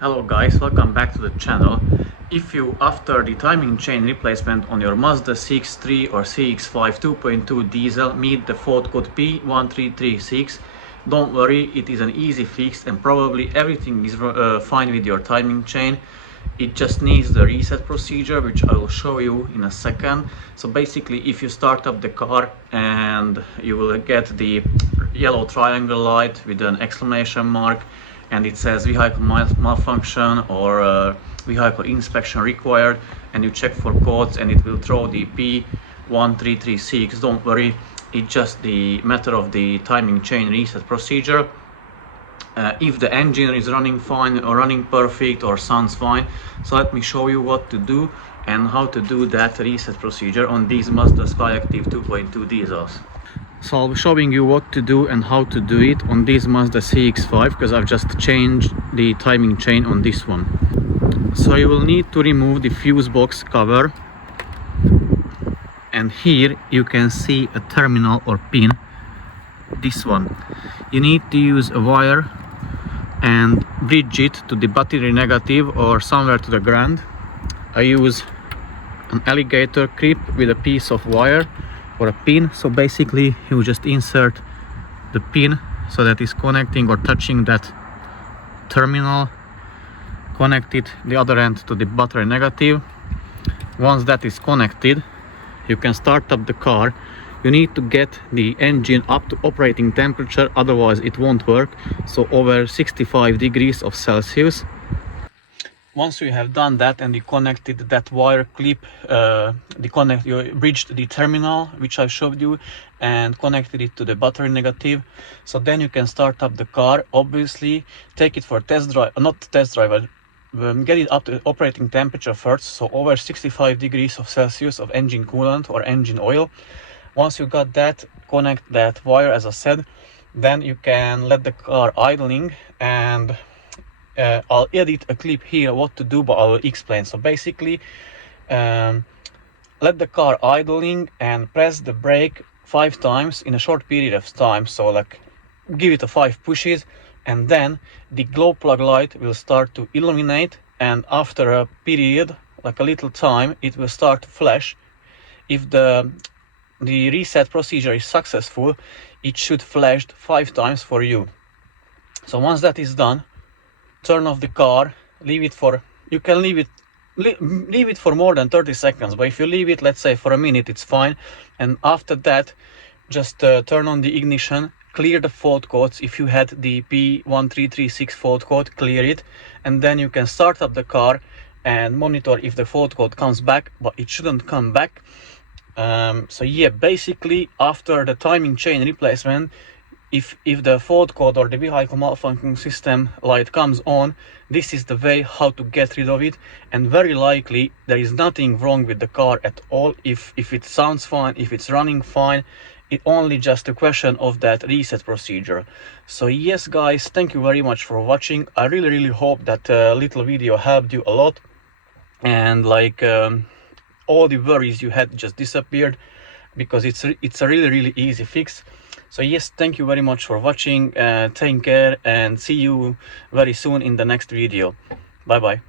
Hello guys, welcome back to the channel. If you, after the timing chain replacement on your Mazda CX-3 or CX-5 2.2 diesel, meet the fault code P1336, don't worry, it is an easy fix and probably everything is fine with your timing chain. It just needs the reset procedure, which I will show you in a second. So basically, if you start up the car and you will get the yellow triangle light with an exclamation mark, and it says vehicle malfunction or vehicle inspection required, and you check for codes and it will throw the P1336. Don't worry, it's just the matter of the timing chain reset procedure. If the engine is running fine or running perfect or sounds fine, so let me show you what to do and how to do that reset procedure on these Mazda Skyactiv 2.2 diesels. So I'll be showing you what to do and how to do it on this Mazda CX-5, because I've just changed the timing chain on this one. So you will need to remove the fuse box cover, and here you can see a terminal or pin, this one. You need to use a wire and bridge it to the battery negative or somewhere to the ground. I use an alligator clip with a piece of wire or a pin. So basically you just insert the pin so that is connecting or touching that terminal, connect it the other end to the battery negative. Once that is connected, you can start up the car. You need to get the engine up to operating temperature, otherwise it won't work, so over 65 degrees of Celsius. Once you have done that and you connected that wire clip, you bridged the terminal which I showed you and connected it to the battery negative, so then you can start up the car. Obviously take it for test drive, get it up to operating temperature first, so over 65 degrees of Celsius of engine coolant or engine oil. Once you got that, connect that wire as I said, then you can let the car idling, and I'll edit a clip here what to do, but I will explain. So basically, let the car idling and press the brake 5 times in a short period of time. So like give it a 5 pushes, and then the glow plug light will start to illuminate, and after a period, like a little time, it will start to flash. If the reset procedure is successful, it should flash 5 times for you. So once that is done, turn off the car, leave it for, you can leave it for more than 30 seconds, but if you leave it, let's say for a minute, it's fine. And after that, just turn on the ignition, clear the fault codes. If you had the P1336 fault code, clear it, and then you can start up the car and monitor if the fault code comes back, but it shouldn't come back. So yeah, basically after the timing chain replacement, if the fault code or the vehicle malfunction system light comes on, this is the way how to get rid of it. And very likely there is nothing wrong with the car at all. If it sounds fine, if it's running fine, it's only just a question of that reset procedure. So yes guys, thank you very much for watching. I really hope that little video helped you a lot, and like all the worries you had just disappeared, because it's a really easy fix. So yes, thank you very much for watching. Take care and see you very soon in the next video. Bye bye.